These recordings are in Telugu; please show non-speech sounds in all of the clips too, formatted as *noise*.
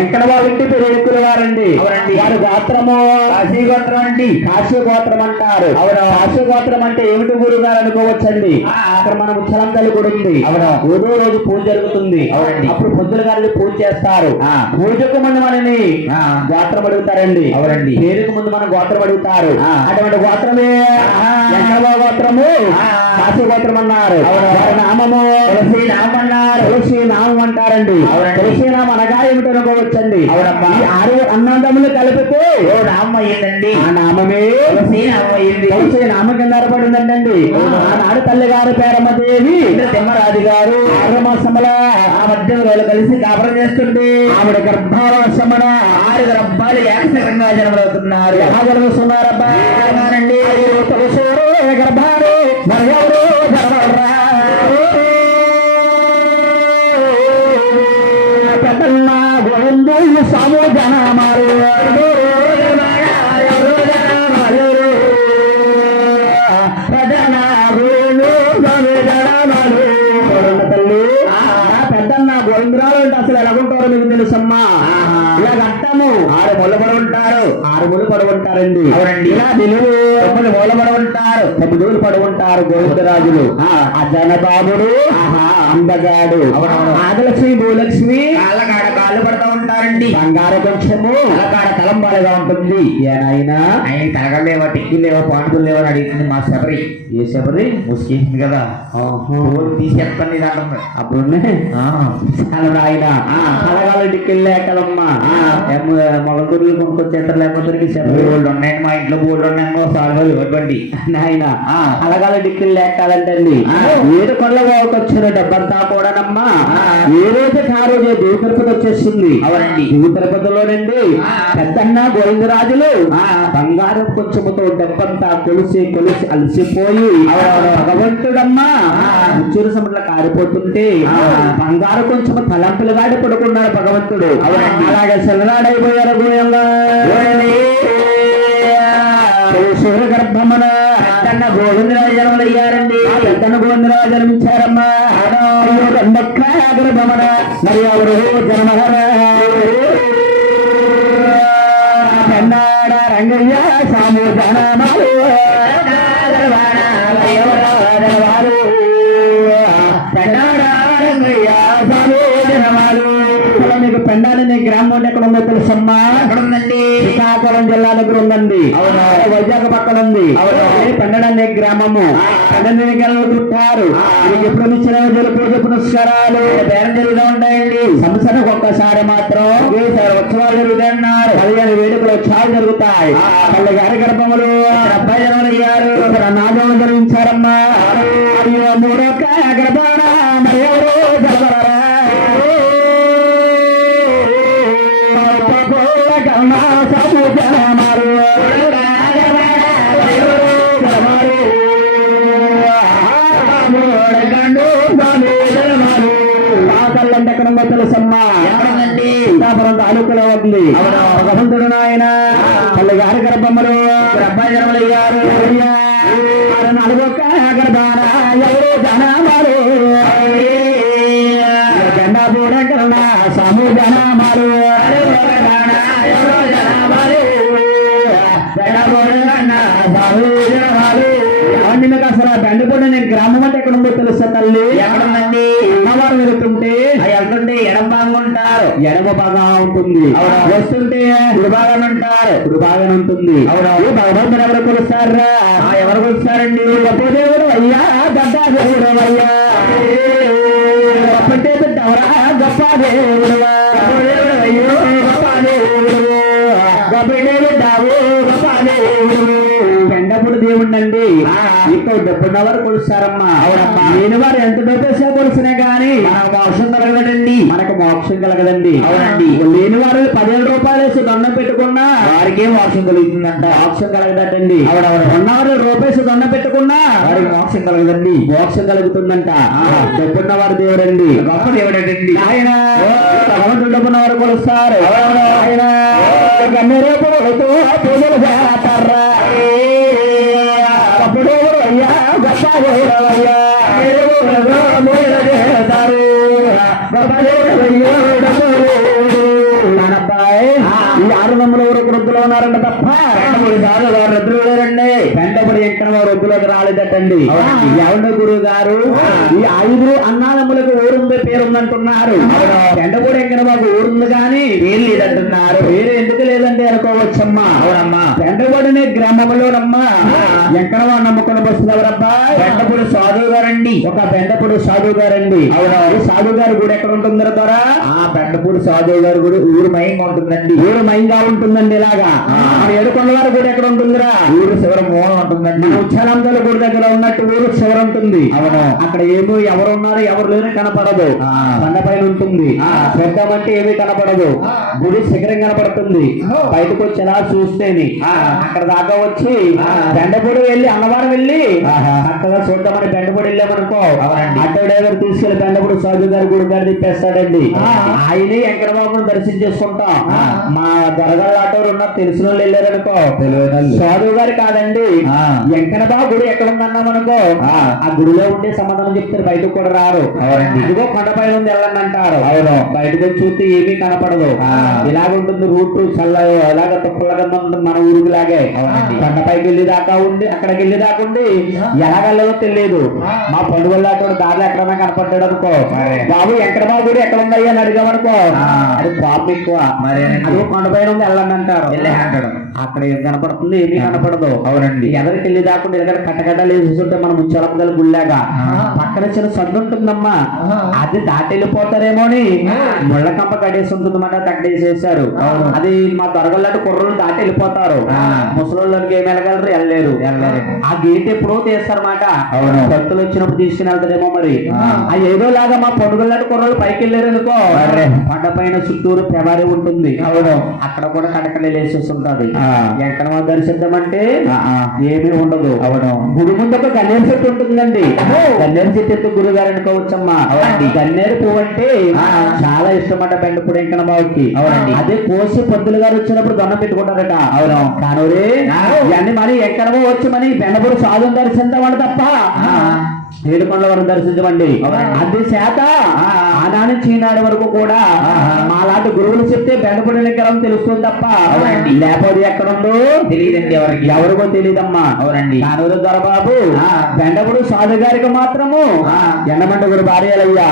ఎక్కడ వాళ్ళంటే పెరుగుతున్న వారండి. వారి గోత్రము కాశీ గోత్రం అండి కాశీ గోత్రం అంటారు అవును. కాశీ గోత్రం అంటే ఏమిటి గురువు గారు అనుకోవచ్చండి. అక్కడ మన ముచ్చలంతలు కూడా ఉంది అవును. ఏదో రోజు పూజ జరుగుతుంది అవునండి. అప్పుడు పొద్దుల గారిని పూజ చేస్తారు. పూజకు ముందు మనని. గోత్రం అడుగుతారండి అవునండి. పేరుకు ముందు మన గోత్రం అడుగుతారు. అటువంటి గోత్రమే. ఎంకవ గోత్రము. కాశీ గోత్రం అన్నారు. వారి నామము తులసి నామన్నారు తులసి నామం అంటారండి. తులసి నామం అనగా ఏమిటి అనుకోవచ్చండి అవునమ్మా. ఈ ఆరు అన్నదమ్ములు కలిపితే ఓ నామం అయ్యిందండి. ఆ నామమే నామం అయ్యింది. తులసి నామం కింద అవును. ఆనాడు తల్లి గారు పేరమ్మదేవి తిమ్మరాజు గారు ఆరు మాసముల ఆ మధ్య వేళ కలిసి కాపురం చేస్తుంటే ఆవిడ గర్భావసమున ఆరు గర్భాలు ఏకసంగా జన్మలవుతున్నారు. జరుగుతున్నారబ్బా నిజంగానండి. తులసి గర్భాలు మరెవరు జరగరా తెలుసమ్మా. ఇలా కట్టాము. ఆరు ఆరు మూలు పడి ఉంటారండి. అవునండి. ఇలా నిలువు తొమ్మిది ఉంటారు. తొమ్మిది రోజులు పడి ఉంటారు గోవిందరాజులు. అజనబాబుడు అందగాడు అవునవును. ఆదలక్ష్మి భూలక్ష్మి కాళ్ళ కాడ కాళ్ళు పడతా ఉంటారండి. బంగారు కొంచెము. కాళ్ళ కాడ తలంబాలుగా ఉంటుంది. ఏనాయనా? ఆయన తలగలు లేవా టిక్కులు లేవా పాటుకులు లేవా అని అడుగుతుంది మా శబరి. ఏ శబరి? ముసుకేసింది కదా. తీసేస్తాను అప్పుడు ఆ. ఆయన కలగాల టిక్కెళ్ళే కదమ్మా మొగలు గురువులు కొనుక్కొచ్చేస్తారు లేకపోతే శబరి బోల్డ్ ఉన్నాయండి మా ఇంట్లో బోల్డ్ ఉన్నాయో సాల్వ్ ఇవ్వండి నాయన. అలగాల దిక్కులు లేకాలంటండి. ఏడు కొల్ల వచ్చిన డబ్బంతా కూడానమ్మా. ఏ రోజు ఆ రోజు దేవు తిరుపతి వచ్చేసింది అవునండి. దేవు తిరుపతిలోనండి. పెద్దన్న గోవిందరాజులు ఆ. బంగారం కొంచెముతో డబ్బంతా కొలిసి కొలిసి అలసిపోయి. భగవంతుడమ్మా ఆ. ఉచ్చూరు సమట్ల కారిపోతుంటే. బంగారు కొంచెం తలంపులు గాడి పడుకున్నాడు భగవంతుడు అవునండి. అలాగే సెల్లనాడైపోయారు గోయంగా సూర్య గర్భమున పెద్దన్న గోవిందరాజు జన్మలు అయ్యారండి. ఆ పెద్దన్న గోవిందరావు జన్మించారమ్మా. అయ్యో రెండొక్క గర్భమున మరి ఎవరు జన్మహర. రంగయ్య సాము జనమాలు పెన్నాడ రంగయ్య సాము జనమాలు అసలు మీకు పెండాలని గ్రామం అంటే ఎక్కడ ఉందో తెలుసమ్మా? ఎక్కడ ఉందండి శ్రీకాకుళం జిల్లా దగ్గర ఉందండి. అవును. వైజాగ్ పక్కన ఉంది. అవును. పెండడ అనే గ్రామము. పెండని చుట్టారు మీకు ఎప్పుడు ఇచ్చిన పూజ పునస్కారాలు పేరం జరుగుతూ ఉంటాయండి సంవత్సరానికి ఒక్కసారి మాత్రం ఉత్సవాలు జరుగుతాయన్నారు. పదిహేను వేడుకలు ఉత్సవాలు జరుగుతాయి. తల్లి గారి గర్భములు అబ్బాయి జన్మలు అయ్యారు ఇక్కడ నాగం జరిగించారమ్మా మూడొక్క గర్భాన మరి ఎవరు? అవును. భగవంతుడు నాయన. తల్లి గారి గర్భములు అబ్బాయి జనామారు సాము జనామారు అసలు ఆ బెండపూడి నేను గ్రామం అంటే ఎక్కడ ఉందో తెలుసా తల్లి? ఎక్కడుందండి? అమ్మవారు వెళ్తుంటే అవి వెళ్తుంటే ఎడం బాగుంటారు ఎడమ బాగా ఉంటుంది. వస్తుంటే కుడి భాగాన్ని ఉంటారు బాగా ఉంటుంది. అవును. భగవంతుడు ఎవరు కొలుస్తారా? ఆ, ఎవరు వస్తారండి గొప్ప దేవుడు అయ్యా గడ్డ దేవుడు అయ్యా. గొప్ప దేవుడు ఎవరా గొప్ప దేవుడు అయ్యో. గొప్ప దేవుడు గొప్ప దేవుడు దావు గొప్ప దేవుడు పెండపుడు దేవుడండి ఇంకో డబ్బున్న వారు కొలుస్తారమ్మా. అవునమ్మా. వారు ఎంత డబ్బేసా కొలిసినా గానీ మనకు మోక్షం కలగదండి. మనకు మోక్షం కలగదండి. అవునండి. లేని వారు పదివేల రూపాయలు వేసి దండం పెట్టుకున్నా వారికే మోక్షం కలుగుతుందంట? మోక్షం కలగదటండి. అవునవును. ఉన్నవారు రూపాయలు దండం పెట్టుకున్నా వారికి మోక్షం కలగదండి? మోక్షం కలుగుతుందంట. డబ్బున్న వారు దేవుడండి. గొప్ప దేవుడేటండి. ఆయన. భగవంతుడు డబ్బున్న వారు కొలుస్తారు. అవునవును. ఆయన. పూజలు చేస్తారా? అప్పుడు అయ్యా அருணமுறை ఉన్నారంట తప్ప పెండపూడి సాధు గారు రుద్రుడు లేరండి. వెంటబడి ఎక్కడ వారు వృద్ధులకు రాలేదటండి. ఎవరి గురువు గారు? ఈ ఐదుగురు అన్నాదమ్ములకు ఊరుంది పేరుందంటున్నారు. వెంటబడి ఎక్కడ మాకు ఊరుంది కానీ పేరు లేదంటున్నారు. పేరు ఎందుకు లేదండి అనుకోవచ్చమ్మా? అవునమ్మా. వెంటబడిన గ్రామంలోనమ్మా ఎక్కడ నమ్ముకున్న బస్సులు ఎవరబ్బా? పెండపూడి సాధు గారండి. ఒక బెండపుడు సాధువు గారండి. అవునవును. సాధువు గారి గుడి ఎక్కడ ఉంటుంది ద్వారా? ఆ పెండపూడి సాధు గారు కూడా ఊరు మయంగా ఉంటుందండి. ఊరు మైంగా ఉంటుందండి ఇలాగా. మన ఏడుకొండ వారి గుడి ఎక్కడ ఉంటుందిరా ఊరు శివర మూలం ఉంటుందండి మన గుడి దగ్గర ఉన్నట్టు ఊరు చివర ఉంటుంది అవును. అక్కడ ఏమో ఎవరు ఉన్నారు ఎవరు లేరు కనపడదు. కొండ పైన ఉంటుంది. చూద్దామంటే ఏమీ కనపడదు గుడి శిఖరం కనపడుతుంది బయటకు వచ్చి ఎలా చూస్తేని. అక్కడ దాకా వచ్చి. బెండపూడి వెళ్ళి అన్నవరం వెళ్ళి. చక్కగా చూద్దామని బెండపూడి వెళ్ళామనుకో. ఆటో డ్రైవర్ తీసుకెళ్ళి బెండపూడి సాధు గారి గుడి గారు తిప్పేస్తాడండి. ఆయనే వెంకటబాబును దర్శించేసుకుంటాం ఆ. మా దొరగల ఆటో ఉన్న తెలిసిన వాళ్ళు వెళ్ళారనుకో. సాధు గారు కాదండి ఆ. వెంకటబాబు గుడి ఎక్కడ ఉందన్నామనుకో ఆ. ఆ గుడిలో ఉండే సమాధానం చెప్తారు బయటకు కూడా రారు. ఇదిగో కొండపైన ఉంది వెళ్ళండి అంటారు అవును. బయటకు చూస్తే ఏమీ కనపడదు ఆ. ఇలాగ ఉంటుంది రూట్ చల్ల ఇలాగ తుప్పలుగా ఉంటుంది మన ఊరికి లాగే. కొండపైకి వెళ్ళి దాకా ఉండి అక్కడికి వెళ్ళి దాకా ఉండి ఎలా వెళ్ళదో తెలియదు మా పండుగల దాకా దారిలో ఎక్కడన్నా కనపడ్డాడు అనుకో. బాబు వెంకటబాబు గుడి ఎక్కడ ఉందయ్యా అని అడిగామనుకో. అది పాపం ఎక్కువ. అది కొండపైన ఉంది వెళ్ళండి అంటారు అంటాడు. అక్కడ ఏం కనపడుతుంది? ఏమీ కనపడదు. అవునండి. ఎదరికి వెళ్ళి దాకుండా ఎదగర కట్టకట్టలు వేసుకుంటే మనం ముచ్చాలమ్మగల గుళ్ళాగా. పక్కన చిన్న సందు ఉంటుందమ్మా. అది దాటి వెళ్ళిపోతారేమో అని ముళ్ళ కంప కట్టేసి ఉంటుంది మాట కట్టేసేసారు. అది మా దొరగలాంటి కుర్రలు దాటి వెళ్ళిపోతారు. ముసలోళ్ళకి ఏం వెళ్ళగలరు? వెళ్ళలేరు. ఆ గేట్ ఎప్పుడో తీస్తారన్నమాట. భక్తులు వచ్చినప్పుడు తీసుకుని వెళ్తారేమో మరి. ఆ. ఏదో లాగా మా పండుగలాంటి కుర్రలు పైకి వెళ్ళారు అనుకో. కొండ పైన చుట్టూరు పెవారి ఉంటుంది. అవును. అక్కడ కూడా కటకలు వేసేసి ఉంటుంది దర్శిద్దామంటే ఆ, ఆ. ఏమీ ఉండదు అవును. గుడి ముందు ఒక గన్నేరు చెట్టు ఉంటుందండి గన్నేరు చెట్టు ఎందుకు గురువు గారు అనుకోవచ్చమ్మా అవునండి. గన్నేరు పువ్వు అంటే. చాలా ఇష్టమట బెండపుడు వెంకన్న బాబుకి అవునండి. అదే కోసి పొద్దులు గారు వచ్చినప్పుడు దండం పెట్టుకుంటారట అవును. కానూరే. ఇవన్నీ మరి ఎక్కడమో వచ్చి మరి బెండపుడు సాధు దర్శించమని తప్ప ఆ. ఏడుకొండ వరకు దర్శించమండి. అది చేత. ఆనాడు నుంచి ఈనాడు వరకు కూడా. మాలాంటి గురువులు చెప్తే బెండపుడి విగ్రహం తెలుస్తుంది తప్ప అవునండి. లేకపోతే ఎక్కడుందో తెలియదండి ఎవరికి. ఎవరికో తెలియదమ్మా అవునండి. కానూరు దొరబాబు. బెండపుడు సాధు గారికి మాత్రము ఆ. ఎండమంట గురు భార్యలయ్యా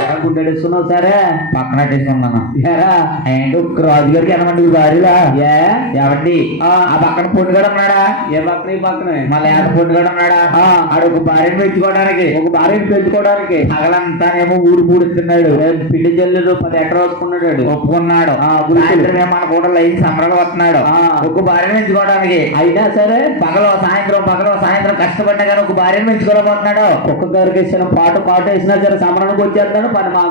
నాకు గుడ్డెడుస్తున్నావు సరే. పక్కన అండ్ రాజు గారికి ఎనమండి భార్యలా? ఏ? ఏమండి ఆ. పక్కన పొట్టుగాడు ఉన్నాడా? ఏ పక్కన ఈ పక్కనే? మళ్ళీ ఏట పొట్టుగాడు ఉన్నాడా. ఆడు ఒక భార్యను పెంచుకోవడానికి. ఒక భార్యను పెంచుకోవడానికి. పగలంతానేమో ఊరు పూడుతున్నాడు పిండి జల్లుడు పది ఎకరాలు ఒప్పుకున్నాడు. ఏమో మన కూడా లైన్ సంబరాలు వస్తున్నాడు. ఒక భార్యను పెంచుకోవడానికి. అయినా సరే. పగలో సాయంత్రం పగలో సాయంత్రం కష్టపడ్డా కానీ ఒక భార్యను పెంచుకోలేకపోతున్నాడు. కుక్క గారికి ఇచ్చిన పాట పాట వేసినా సరే సమరానికి వచ్చేస్తాడు పని మా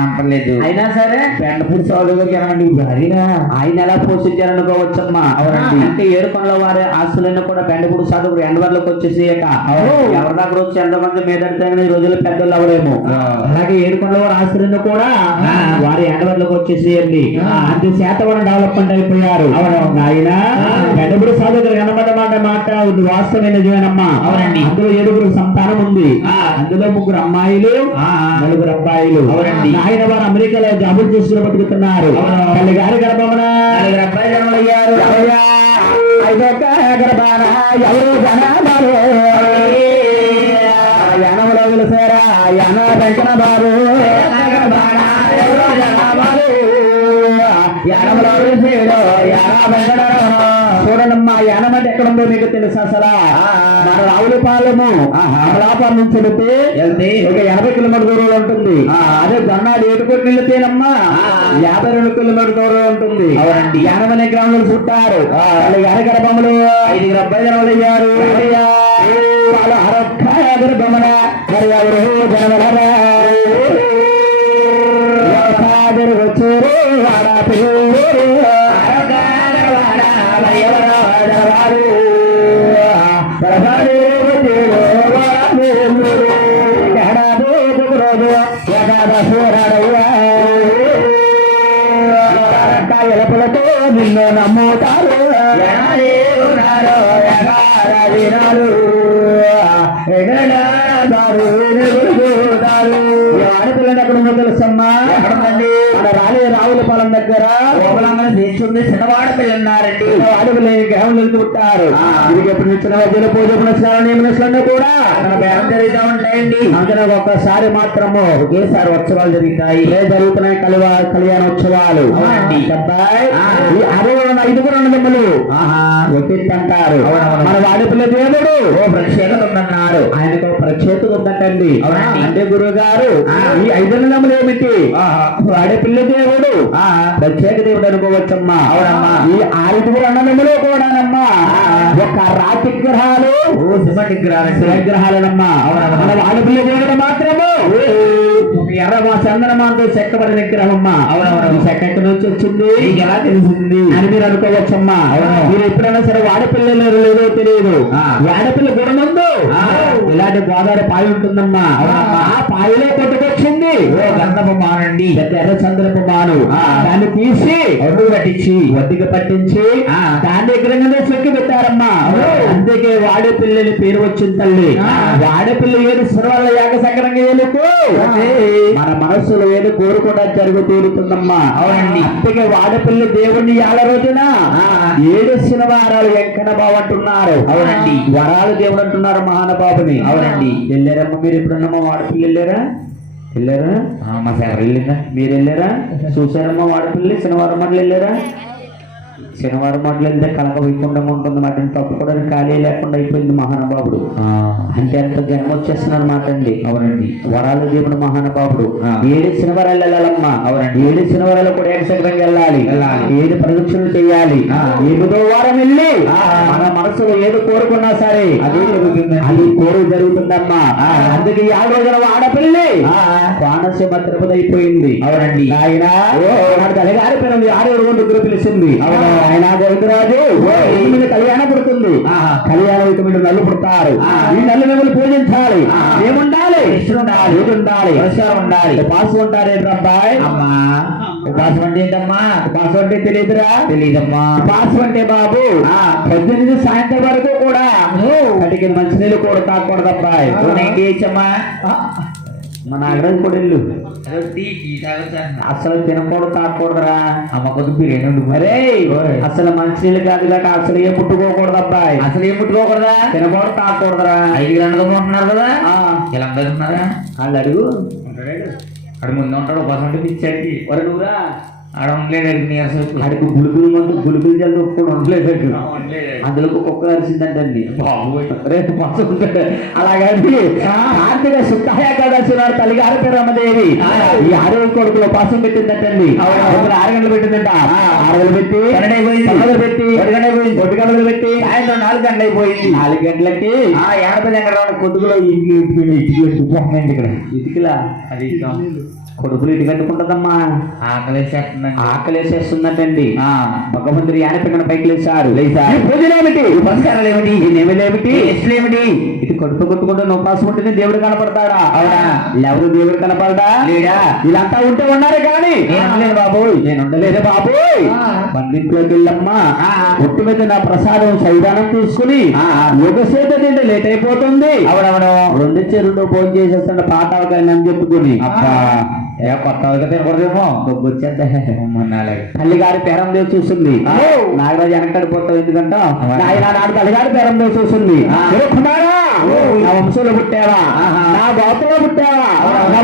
అంటలేదు అయినా సరే. బెండపూడి సోదరుగా ఎనమండి భార్యనా. ఆయన ఎలా పోషించారనుకోవచ్చమ్మా. అవునండి. అంటే ఏడుకొండల వారి ఆస్తులన్నీ కూడా బెండపూడి చదువు ఎండవర్లకు వచ్చేసాక అవును. ఎవరి దగ్గర వచ్చి ఎంతమంది మీద ఈ రోజుల్లో పెద్దలు అవలేము ఆ. అలాగే ఏడుకొండల వారి ఆస్తులన్నీ కూడా. వారి ఎండవర్లకు వచ్చేసేయండి. అంతే శాతవరం డెవలప్మెంట్ అయిపోయారు. ఆయన. బెండపూడి చదువు కనబడ్డ మాట వాస్తవమైన నిజమేనమ్మా అవునండి. అందులో ఏడుగురు సంతానం ఉంది. అందులో ముగ్గురు అమ్మాయిలు. నలుగురు అబ్బాయిలు అవునండి. ఆయన వారు అమెరికాలో జాబులు చేసుకుని బతుకుతున్నారు. తల్లి గారి గర్భమున అబ్బాయి? ఐదొక్క గర్భాన ఎవరు జనాభాలు యన వెంకన బాబు పిలిచాడు యన యానం అంటే ఎక్కడ ఉందో మీకు తెలుసు అసలు? మన రావులపాలెము అమలాపురం నుంచి వెళితే ఒక ఎనభై కిలోమీటర్ దూరంలో ఉంటుంది. అదే గన్నాడు ఏడుకోటి వెళితేనమ్మా. యాభై రెండు కిలోమీటర్ దూరం ఉంటుంది. అవునండి. యానమనే గ్రామంలో చుట్టారు. వాళ్ళు గారి గర్భములు ఐదుగురు అబ్బాయి జనవలయ్యారు వాళ్ళు అరొక్క గర్భమున మరి ఎవరు జనవలరా me, man, I'm on. పొలం దగ్గర తీసుకుంది చిన్నవాడ పిల్లలు ఉన్నారండి అడుగులే గ్రహం నిలిచి పుట్టారు ఆ. ఇది ఎప్పుడు ఇచ్చిన వద్ద పూజ పునస్కారం నియమనస్లన్నీ కూడా బేరం జరుగుతూ ఉంటాయండి అందులో ఒక్కసారి మాత్రము ఒకేసారి ఉత్సవాలు జరుగుతాయి ఇవే జరుగుతున్నాయి కళ్యాణ కళ్యాణోత్సవాలు. ఈ అరవై ఐదుగురు అన్నదమ్ములు అంటారు. మన వాడిపిల్ల దేవుడు ఓ ప్రత్యేకత ఉందన్నారు ఆయనకు ప్రత్యేకత ఉందంటండి. అంటే గురువు గారు. ఈ ఐదు అన్నదమ్ములు ఏమిటి. వాడిపిల్ల దేవుడు. ప్రత్యేక దేవుడు అనుకోవచ్చమ్మా అవునమ్మా. ఈ ఆరుగురు అన్నదమ్ములు కూడానమ్మా. ఒక రాతి గ్రహాలు ఓ సిమెంట్ విగ్రహాలండి విగ్రహాలనమ్మా అవునమ్మా. వాడిపిల్ల దేవుడు మాత్రము ఎర్రమా చందనమాంతో చెక్కబడిన విగ్రహమ్మా అవునవును. చెక్క ఎక్కడి నుంచి వచ్చింది ఎలా తెలిసింది అని మీరు అనుకోవచ్చమ్మా. మీరు ఎప్పుడైనా సరే వాడపిల్లలు లేదో తెలియదు. వాడపిల్ల గుణముందు. ఇలాంటి గోదావరి పాయి ఉంటుందమ్మా. ఆ పాయిలో కొట్టుకొచ్చింది ఓ గంధపు మానండి పెద్ద ఎర్ర చంద్రపు మాను ఆ. దాన్ని తీసి అడుగు పట్టించి వడ్డీకి పట్టించి. దాన్ని ఎక్కడంగానే చెక్కి పెట్టారమ్మా. అందుకే వాడే పిల్లని పేరు వచ్చింది తల్లి ఆ. వాడపిల్ల ఏడు సురవల్ల యాగ సకరంగా ఏలుకు. మన మనస్సులో ఏదో కోరుకుండా జరుగు తీరుతుందమ్మా అవునండి. అందుకే వాడపిల్ల దేవుణ్ణి ఏళ్ళ రోజున ఆ. ఏడు శనివారాలు వెంకన్న బాబు అంటున్నారు అవునండి. వరాలు దేవుడు అంటున్నారు మహానుభావుని అవునండి. వెళ్ళారమ్మా మీరు ఎప్పుడన్నా మా వాడపిల్ల వెళ్ళారా వెళ్ళారా? ఆ, మా సార్ వెళ్ళిందా? మీరు వెళ్ళారా? *laughs* చూసారమ్మా వాడపిల్లి శనివారం మాటలు వెళ్ళారా? శనివారం మాటలు వెళ్తే కలక వైకుంఠం ఉంటుంది మాట తప్పుకోవడానికి ఖాళీ లేకుండా అయిపోయింది మహానుభావుడు అంటే అంత జన్మ వచ్చేస్తున్నారు మాట అండి అవునండి వరాలు దేవుడు మహానుభావుడు ఆ. ఏడు శనివారాలు వెళ్ళాలమ్మా అవునండి. ఏడు శనివారాలు కూడా ఏకసంగంగా వెళ్ళాలి. ఏడు ప్రదక్షిణలు చేయాలి ఆ. ఎనిమిదో వారం వెళ్ళి ఆ. మన మనసులో ఏది కోరుకున్నా సరే అదే. అది కోరు జరుగుతుందమ్మా ఆ. అందుకే ఈ ఆరు రోజుల ఆడపిల్లి ఆ. కోనసీమ తిరుపతి అయిపోయింది అవునండి. ఆయన ఆరు ఏడు ముగ్గురు పిలిచింది అవును. ఆయన మీద కళ్యాణం పుడుతుంది. కళ్యాణ మీద నల్లు పుడతారు. ఈ నల్లు మిమ్మల్ని పూజించాలి. ఏముండాలి? ఉండాలి. ఉండాలి. ఉండాలి. ఉపాసం ఉంటారు ఏంటి అబ్బాయి అమ్మా. ఉపాసం అంటే ఏంటమ్మా? ఉపాసం అంటే తెలియదురా? తెలీదమ్మా. ఉపాసం అంటే బాబు ఆ. పొద్దున్న సాయంత్రం వరకు కూడా కటికి మంచినీళ్ళు కూడా తాకూడదు అబ్బాయి. ఏంటి చేయొచ్చమ్మా మన నాగరాజు కూడా తాగుతాను అసలు తినకూడదు తాకూడదురా అమ్మ కొద్ది బిర్యానీ అరే ఓయ్. అసలు మంచినీళ్ళు కాదు కాక అసలు ఏ ముట్టుకోకూడదు అబ్బాయి. అసలు ఏం ముట్టుకోకూడదా తినకూడదు తాకూడదురా ఐదుగురు అన్నదమ్ములు ఉంటున్నారు కదా. ఇలా అందరు ఉన్నారా వాళ్ళు అడుగు. అక్కడ ముందు ఉంటాడు పిచ్చాకి ఒరే నువ్వురా. ఆడ ఉండలేడు నీరసం అడిగి గులుగులు మందు గులుగులు జల్లు ఒప్పుడు ఉండలేదు అందులో కుక్క అరిసిందంటండి రేపు మస్తు ఉంటాడు. అలాగండి కార్తీక శుద్ధ ఏకాదశి నాడు తల్లిగారి పేరు రమ్మదేవి ఈ ఆరో కొడుకులో పాసం పెట్టిందంటండి ఆరు గంటలు పెట్టిందంట ఆరు గంటలు పెట్టి గంటలు పెట్టి. ఒంటి గంటలు పెట్టి సాయంత్రం నాలుగు గంటలు అయిపోయింది నాలుగు గంటలకి ఆ ఎనభై దగ్గర కొద్దుగులో ఇటుకు ఇటుకు ఇటుకు ఇటుకుపోతుందండి ఇక్కడ ఇటుకలా అది కొడుకులు ఇటు కట్టుకుంటుందమ్మా ఆకలి ఆకలేసేస్తుందంటండి. భగవంతుడు యానపిక్కన పైకి లేచారు లేచారు. పురస్కారాలు ఏమిటి? ఈ నేమిలేమిటి ఈ ఇష్టలు ఏమిటి ఇది కడుపు ఉపాసం ఉంటేనే దేవుడు కనపడతాడా అవునా? ఎవరు దేవుడు కనపడడా లేడా? వీళ్ళంతా ఉంటే ఉన్నారు కానీ నేను బాబోయ్. నేను ఉండలేదే బాబోయ్ ఆ. పండిట్లోకి వెళ్ళమ్మా. ఒట్టు మీద నా ప్రసాదం సైదానం తీసుకుని ఆ. యుగసేత తింటే లేట్ అయిపోతుంది అవునవును రెండు చెరువులు భోజనం చేసేస్తాడు పాత అవకాశం అని చెప్పుకుని అబ్బా ఏ కొత్త తినకూడదేమో? డబ్బు వచ్చేద్దా మొన్నాలే తల్లి గారి పేరం దేవి చూస్తుంది. నాగరాజు వెనకడిపోతావు ఎందుకంటే? ఆయన నాడు తల్లి గారి పేరం దేవి చూస్తుంది ఆ. "ఏ కుమారా, నా వంశంలో పుట్టావా. నా గోత్రంలో పుట్టావా? నా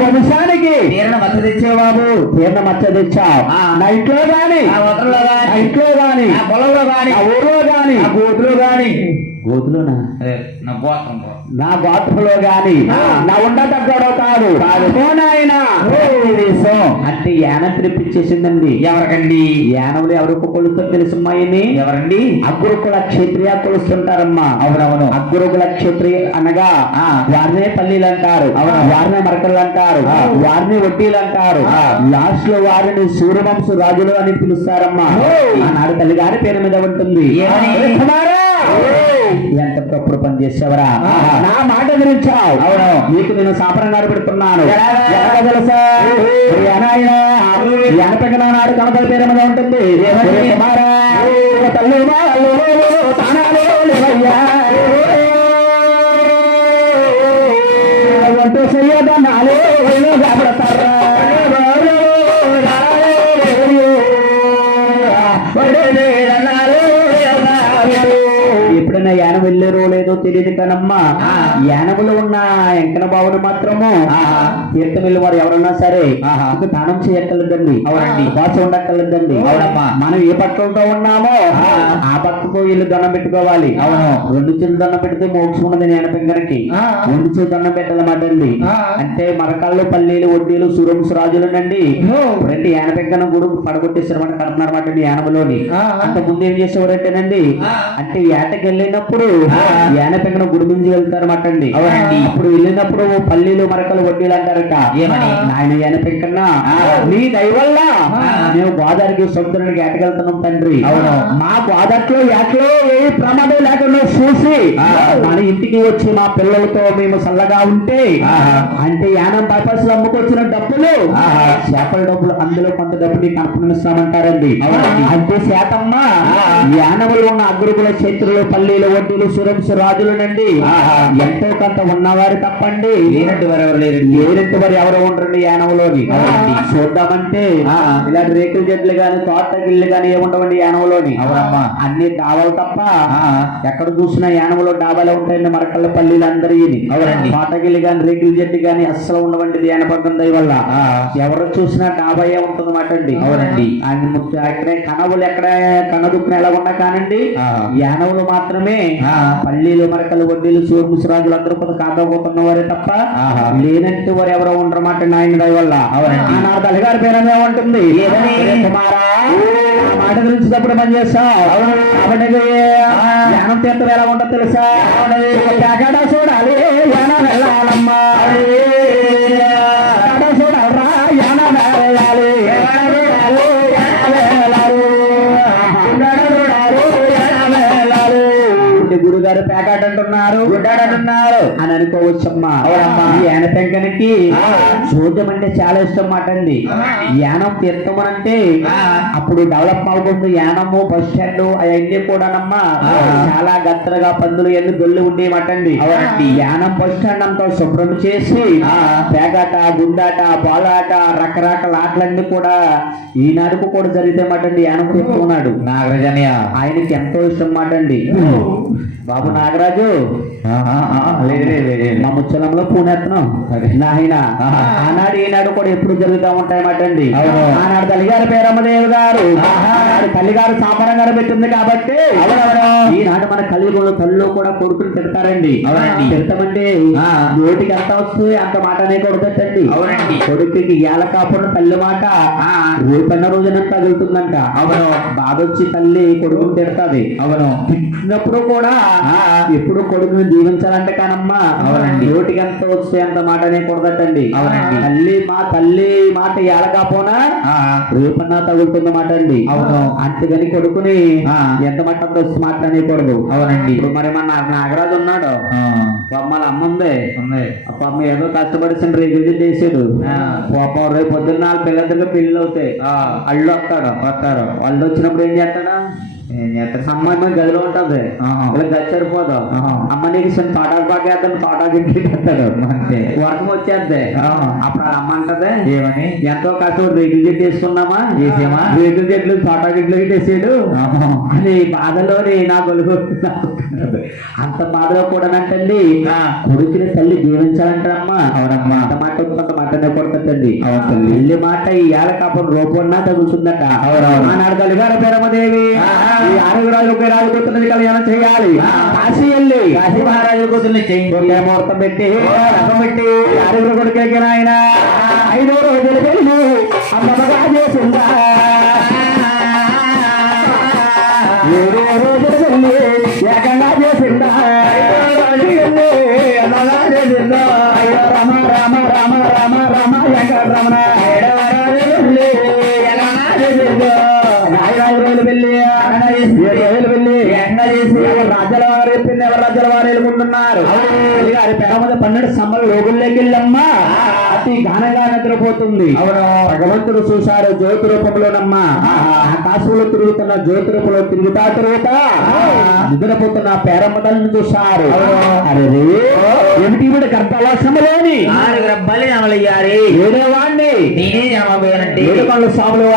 తీరణ మచ్చ తెచ్చావు బాబు. తీర్ణ మచ్చ తెచ్చావు. నా ఇంట్లో గాని. నా గాని. ఇంట్లో గాని. నా పొలంలో గాని. నా ఊర్లో గాని. నా గోతులో గాని. గోతులోనా? నా గోత్రం పో. నా గోత్రంలో గాని. నా కాదు. అంటే యాన తెప్పించేసిందండి ఎవరికండి? యానంలో ఎవరికి కొలుస్తో తెలుసుమ్మాయిని ఎవరండి? అగ్గురుకుల క్షత్రియ కొలుస్తుంటారమ్మా. అవునవును. అగ్గురుకుల క్షత్రియ అనగా ఆ. వారినే పల్లీలు అంటారు. వారినే మరకలు అంటారు. వారిని వడ్డీలు అంటారు. లాస్ట్లో వారిని సూర్యవంశ రాజులు అని పిలుస్తారమ్మా. ఓ. ఆనాడు తల్లి గారి పేరు మీద ఉంటుంది! ఎంత తప్పుడు పని చేసావరా. నా మాట గురించావు అవును. నీకు నేను సాపరంగా పెడుతున్నాను. తెలుసా? అనపెక్కన నాడు కనపడి పేరు మీద ఉంటుంది. తల్లి లేదో తెలియదు కానమ్మా. యానములో ఉన్న ఎంకన బావును మాత్రము. తీర్థమిల్లు వారు ఎవరన్నా సరే దానం చేయక్కర్లేదండి అవునండి. ఉపవాసం ఉండక్కర్లేదండి అవునమ్మా. మనం ఏ బట్టలతో ఉన్నామో ఆ. బట్టకు వీళ్ళు దండం పెట్టుకోవాలి అవును. రెండు చేతులు దండం పెడితే మోక్షం ఉన్నది నేను పింగరకి. రెండు చేతులు దండం పెట్టాలన్నమాట అండి. అంటే మరకాళ్ళు పల్లీలు వడ్డీలు సురం సురాజులు అండి. రెండు యానపెంకన గుడు పడగొట్టేశారు మన కడుపునమాట అండి యానములోని. అంత ముందు ఏం చేసేవారంటేనండి. అంటే ఏటకి వెళ్ళినప్పుడు ఆ. యానపెంకన గుడి మించి వెళ్తారన్నమాట అండి అవునండి. అప్పుడు వెళ్ళినప్పుడు పల్లీలు మరకలు వడ్డీలు అంటారట ఏమని? నాయన యానపెంకన్న ఆ. నీ దయవల్ల. మేము గోదావరికి సముద్రానికి ఏటకెళ్తున్నాం తండ్రి అవును. మా గోదాట్లో ఏటలో ఏ ప్రమాదం లేకుండా చూసి. మన ఇంటికి వచ్చి మా పిల్లలతో మేము చల్లగా ఉంటే. అంటే యానం బైపాస్లో అమ్ముకొచ్చిన డబ్బులు. చేపల డబ్బులు అందులో కొంత డబ్బుని కనుపనిస్తామంటారండి. అంటే శాతమ్మ. యానములు ఉన్న అగ్రకుల చేతులు పల్లీలు వడ్డీలు సురంశ రాజులు నండి. ఎంతో కొంత ఉన్నవారు తప్పండి లేనట్టు వారెవరు లేరండి ఏరింటి వారు ఎవరు ఉండరండి అవునండి. చూద్దామంటే ఆ. ఇలాంటి రేకుల చెట్లు గాని తోట గిళ్ళు గాని ఏముండవండి యానములోని అవునమ్మా. అన్ని డాబాలు తప్ప. ఎక్కడ చూసినా యానములో డాబాలే ఉంటాయండి మరకళ్ళ పల్లీలు అందరి. తోటగిల్లి గాని రేకుల చెట్టు గాని అస్సలు ఉండవండి యానపక్కన దయ వల్ల. ఎవరు చూసినా డాబాయే ఉంటుంది మాట అండి అవునండి. అక్కడే కనవులు ఎక్కడ కనదుక్కున ఎలా ఉన్నా కానండి. యానవులు మాత్రమే. పల్లీలు మరకలు వడ్డీలు సూరు ముసురాజులు అందరూ కొంత కాకపోతున్న వారే తప్ప ఆహా. లేనంటే వారు ఎవరో ఉండరన్నమాట అండి ఆయన దయ వల్ల అవునండి. నా తల్లిగారి పేరు ఏమంటుంది ఏమని? ఒరే కుమారా ఆ మాట గురించి పని చేస్తావు జ్ఞానం తీర్థం ఎలా ఉంటుందో తెలుసా అని అనుకోవచ్చమ్మా అవునమ్మా. ఈ యాన పెంకనికి. చూడడం అంటే చాలా ఇష్టం మాట అండి. యానం తీర్థం అంటే. అప్పుడు డెవలప్ అవుతుంది యానము బస్ స్టాండ్ అవన్నీ కూడానమ్మా. చాలా గత్తరగా పందులు ఎన్ని గొల్లు ఉండేవటండి. యానం బస్ స్టాండ్ అంతా శుభ్రం చేసి ఆ. పేకాట గుండాట బాలాట రకరకాల ఆటలన్నీ కూడా ఈనాడుకు కూడా జరిగితే మాటండి యానం తీర్థం నాగరాజనయ్య. ఆయనకి ఎంతో ఇష్టం మాట అండి. బాబు నాగరాజు లేదు లేదు లేదు మా ముచ్చలంలో పూనెత్తనం నాయన ఆనాడు ఈనాడు కూడా ఎప్పుడు జరుగుతూ ఉంటాయి మాట అండి అవును. ఆనాడు తల్లిగారు పేరమ్మదేవి గారు తల్లిగారు సాంబరం గారు పెట్టింది కాబట్టి ఈనాడు మన కలియుగంలో తల్లు కూడా కొడుకులు తిడతారండి ఆ. నోటికి ఎంత వస్తుంది అంత మాటనే అవునండి. కొడుకుకి ఏల కాపురం తల్లి మాట. రేపన్న రోజున తగులుతుందంట అవును. బాధ వచ్చి తల్లి కొడుకుని తిడతాది అవును తిట్టినప్పుడు కూడా ఆ. ఎప్పుడు కొడుకుని దీవించాలంటే కానమ్మా అవునండి. నోటికి ఎంత వస్తే అంత మాట అనేకూడదటండి అవునండి. తల్లి మా తల్లి మాట ఏలకాపోనా ఆ. రేపన్నా తగులుతుంది మాట అండి అవును. అంతేగాని కొడుకుని. ఎంత మాట అంత వచ్చి మాట్లాడకూడదు అవునండి. ఇప్పుడు మరి మన నాగరాజు ఉన్నాడు వాళ్ళ అమ్మ ఉంది పాపం ఏదో కష్టపడి రేగులు చేసాడు. పాపం రేపు పొద్దున్న నాలుగు పిల్లలకి పెళ్ళి అవుతాయి ఆ. అల్లు వస్తాడు వస్తారు వాళ్ళు వచ్చినప్పుడు ఏం చేస్తాడా ఏం చేస్తారు అమ్మ ఏమో గదిలో ఉంటది. ఇలా గది సరిపోదు. అమ్మ నీకు తోటాకు బాగా వేస్తాను తోటాకు ఇంటికి వేస్తాడు అంతే వర్షం వచ్చేద్ది. అప్పుడు అమ్మ అంటది ఏమని ఎంతో కష్టపడి రేకుల చెట్టు వేసుకున్నామా వేసామా? రేకుల చెట్లు తోటాకు ఇంట్లో వేసాడు ఆహా. అని బాధలోని నా గొలుగు అంత బాధలో కూడా అంటండి. కొడుకుని తల్లి జీవించాలంటారమ్మా అవునమ్మా. అంత మాట కొంత మాటనే కొడుతుందండి అవును తల్లి. మాట ఈ ఏళ్ళ కాపురం రూపన్నా తగులుతుందట అవునవును. పేరమ్మదేవి ఆహా. ఈ ఆరుగురు రాజు ఒకే రాజు కూతున్నది కళ్యాణం చేయాలి. కాశీ వెళ్ళి. కాశీ మహారాజు కూతుర్ని ఒకే ముహూర్తం పెట్టి. రథం పెట్టి. ఆరుగురు కొడుకేకి నాయన ఐదో రోజులు పెళ్ళి అమ్మగా చేసిందా పెడ మీద పన్నెండు సమ్మలు లోగుల్లోకి వెళ్ళమ్మా అతి ఘనంగా నిద్రపోతుంది. భగవంతుడు చూశాడు జ్యోతి రూపంలోనమ్మా ఆకాశంలో తిరుగుతున్న జ్యోతి రూపంలో తిరుగుతా తిరుగుతా నిద్రపోతున్న పేరమ్మదల్ని చూశారు. అరే ఏమిటి వీడు గర్భవాసములోని ఆరు గ్రబ్బాలి అమలయ్యాలి ఏడేవాణ్ణి నేనే ఏడు కళ్ళు సాములు